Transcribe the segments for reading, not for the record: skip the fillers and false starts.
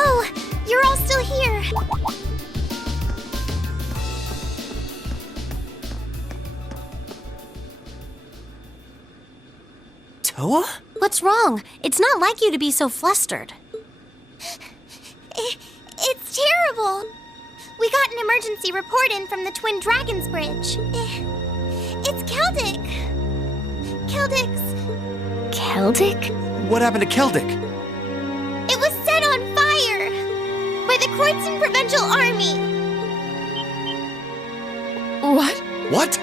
Oh, you're all still here. Toa? What's wrong? It's not like you to be so flustered. It's terrible. We got an emergency report in from the Twin Dragons Bridge. It's Keldic. Keldic? What happened to Keldic? It was set on fire by the Kroitzen Provincial Army. What? What?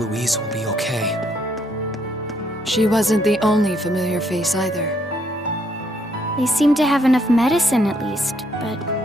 Louise will be okay. She wasn't the only familiar face either. They seem to have enough medicine at least, but...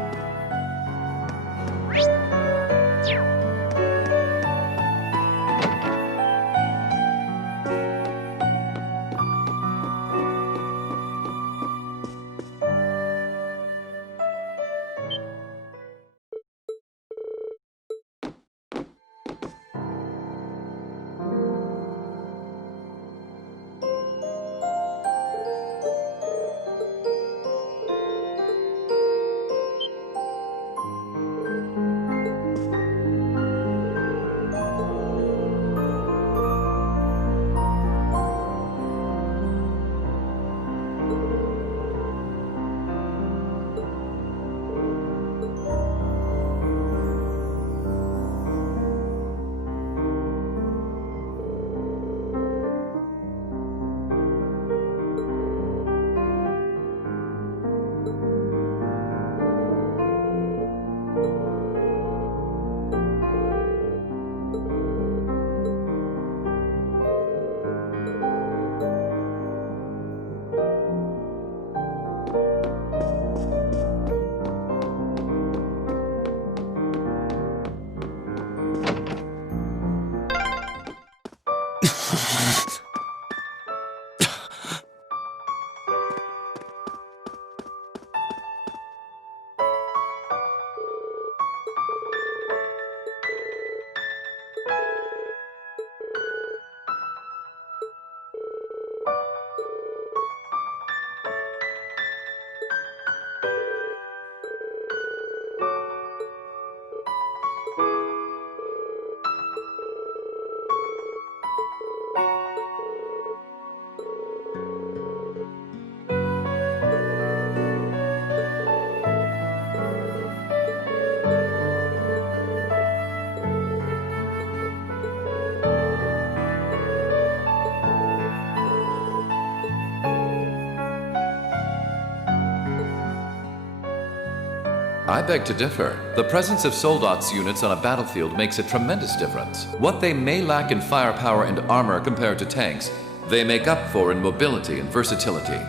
I beg to differ. The presence of Soldat's units on a battlefield makes a tremendous difference. What they may lack in firepower and armor compared to tanks, they make up for in mobility and versatility.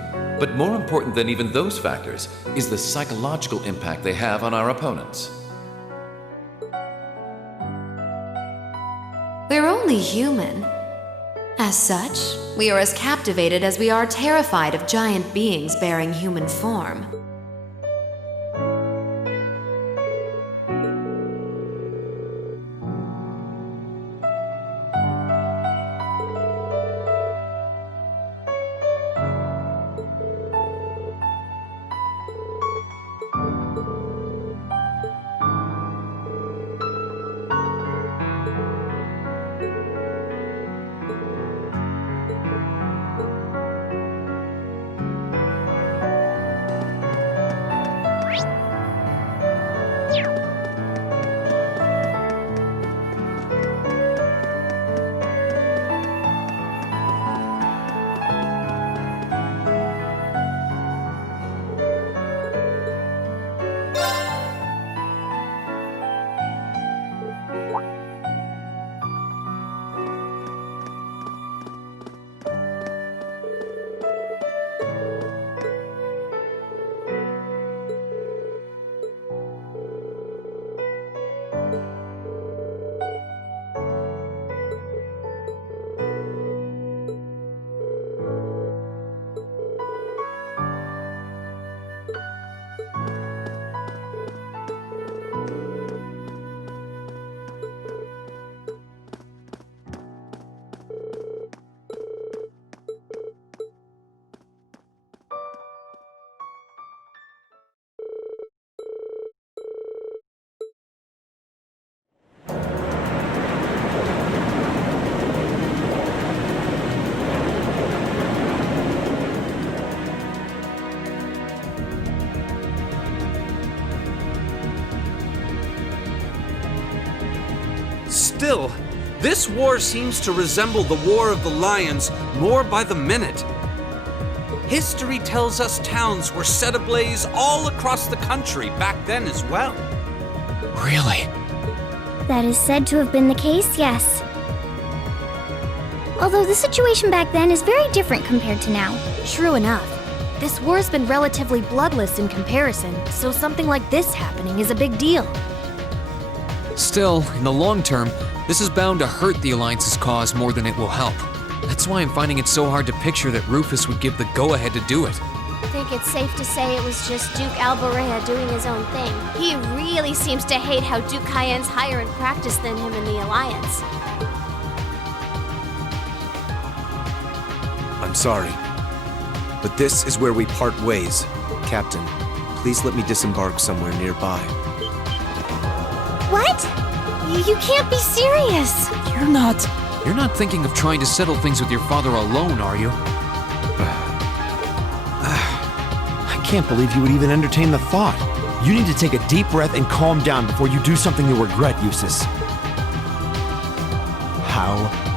But more important than even those factors is the psychological impact they have on our opponents. We're only human. As such, we are as captivated as we are terrified of giant beings bearing human form. Still, this war seems to resemble the War of the Lions more by the minute. History tells us towns were set ablaze all across the country back then as well. Really? That is said to have been the case, yes. Although the situation back then is very different compared to now. True enough. This war's been relatively bloodless in comparison, so something like this happening is a big deal. Still, in the long term, this is bound to hurt the Alliance's cause more than it will help. That's why I'm finding it so hard to picture that Rufus would give the go-ahead to do it. I think it's safe to say it was just Duke Alborea doing his own thing. He really seems to hate how Duke Cayenne's higher in practice than him in the Alliance. I'm sorry, but this is where we part ways. Captain, please let me disembark somewhere nearby. What? You can't be serious! You're not thinking of trying to settle things with your father alone, are you? I can't believe you would even entertain the thought. You need to take a deep breath and calm down before you do something you'll regret, Eustace. How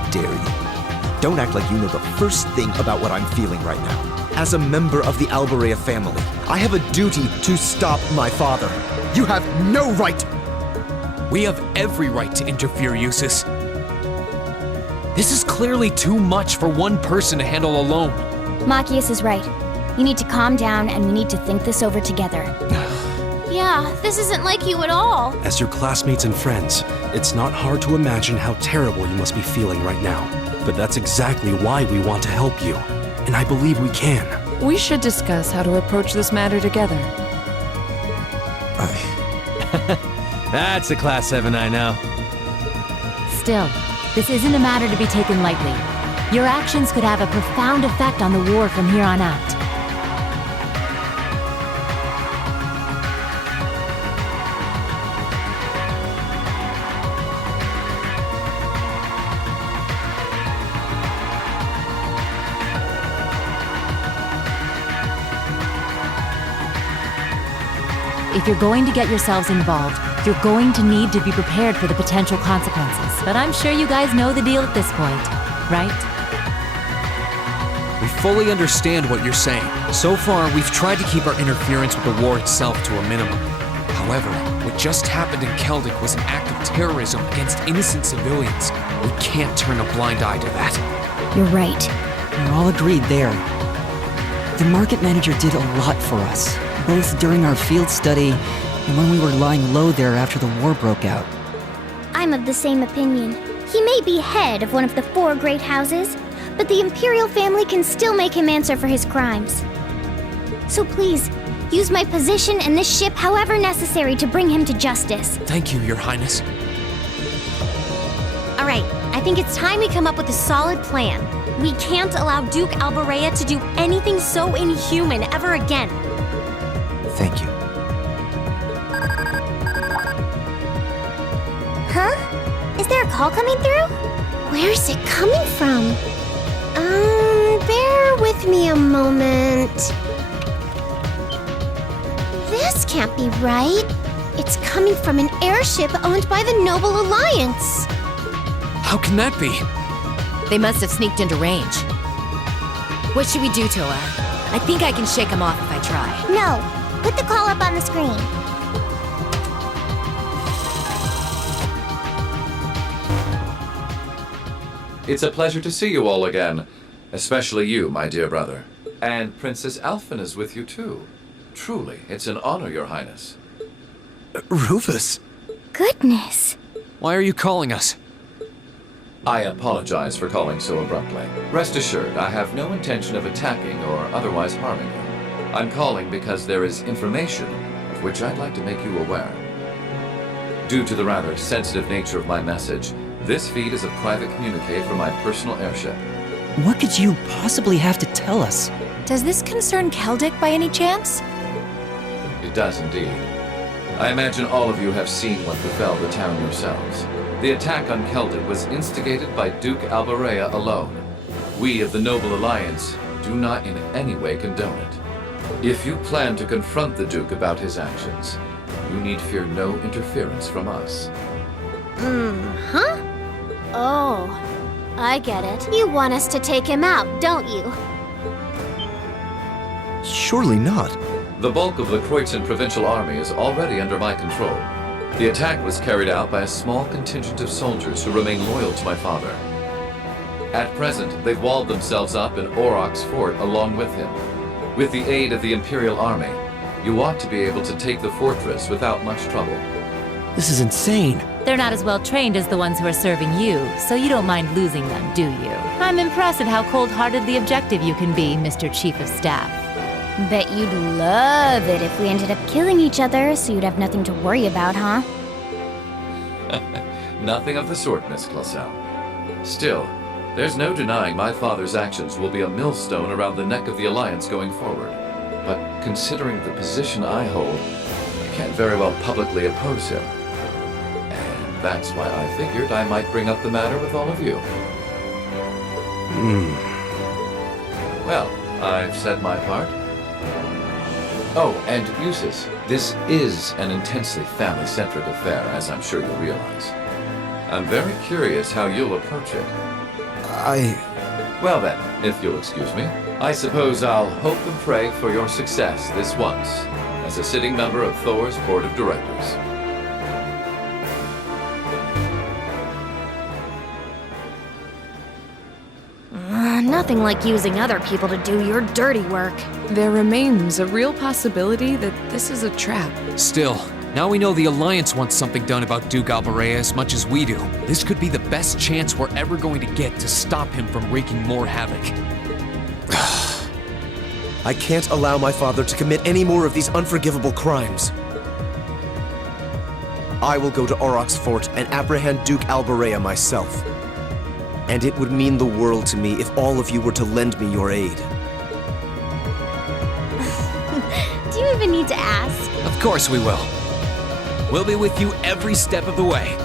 dare you? Don't act like you know the first thing about what I'm feeling right now. As a member of the Alborea family, I have a duty to stop my father. You have no right! We have every right to interfere, Eustace. This is clearly too much for one person to handle alone. Machias is right. You need to calm down, and we need to think this over together. Yeah, this isn't like you at all. As your classmates and friends, it's not hard to imagine how terrible you must be feeling right now. But that's exactly why we want to help you. And I believe we can. We should discuss how to approach this matter together. That's a Class 7 I know. Still, this isn't a matter to be taken lightly. Your actions could have a profound effect on the war from here on out. If you're going to get yourselves involved, you're going to need to be prepared for the potential consequences. But I'm sure you guys know the deal at this point, right? We fully understand what you're saying. So far, we've tried to keep our interference with the war itself to a minimum. However, what just happened in Keldic was an act of terrorism against innocent civilians. We can't turn a blind eye to that. You're right. We're all agreed there. The market manager did a lot for us, both during our field study and when we were lying low there after the war broke out. I'm of the same opinion. He may be head of one of the 4 great houses, but the Imperial family can still make him answer for his crimes. So please, use my position and this ship however necessary to bring him to justice. Thank you, Your Highness. All right, I think it's time we come up with a solid plan. We can't allow Duke Alborea to do anything so inhuman ever again. Thank you. Huh? Is there a call coming through? Where's it coming from? Bear with me a moment. This can't be right. It's coming from an airship owned by the Noble Alliance. How can that be? They must have sneaked into range. What should we do, Toa? I think I can shake them off if I try. No, put the call up on the screen. It's a pleasure to see you all again. Especially you, my dear brother. And Princess Alphen is with you too. Truly, it's an honor, Your Highness. Rufus? Goodness. Why are you calling us? I apologize for calling so abruptly. Rest assured, I have no intention of attacking or otherwise harming you. I'm calling because there is information of which I'd like to make you aware. Due to the rather sensitive nature of my message, this feed is a private communique from my personal airship. What could you possibly have to tell us? Does this concern Keldic by any chance? It does indeed. I imagine all of you have seen what befell the town yourselves. The attack on Keldic was instigated by Duke Alborea alone. We of the Noble Alliance do not in any way condone it. If you plan to confront the Duke about his actions, you need fear no interference from us. Huh? Oh, I get it. You want us to take him out, don't you? Surely not. The bulk of the Kreutzen Provincial Army is already under my control. The attack was carried out by a small contingent of soldiers who remain loyal to my father. At present, they've walled themselves up in Auroch's fort along with him. With the aid of the Imperial Army, you ought to be able to take the fortress without much trouble. This is insane. They're not as well trained as the ones who are serving you, so you don't mind losing them, do you? I'm impressed at how cold-heartedly objective you can be, Mr. Chief of Staff. Bet you'd love it if we ended up killing each other, so you'd have nothing to worry about, huh? Nothing of the sort, Miss Clausel. Still, there's no denying my father's actions will be a millstone around the neck of the Alliance going forward. But considering the position I hold, I can't very well publicly oppose him. And that's why I figured I might bring up the matter with all of you. Well, I've said my part. Oh, and Eustace, this is an intensely family-centric affair, as I'm sure you'll realize. I'm very curious how you'll approach it. Well then, if you'll excuse me, I suppose I'll hope and pray for your success this once, as a sitting member of Thor's Board of Directors. Nothing like using other people to do your dirty work. There remains a real possibility that this is a trap. Still, now we know the Alliance wants something done about Duke Alberea as much as we do. This could be the best chance we're ever going to get to stop him from wreaking more havoc. I can't allow my father to commit any more of these unforgivable crimes. I will go to Auroch's fort and apprehend Duke Alberea myself. And it would mean the world to me if all of you were to lend me your aid. Do you even need to ask? Of course we will. We'll be with you every step of the way.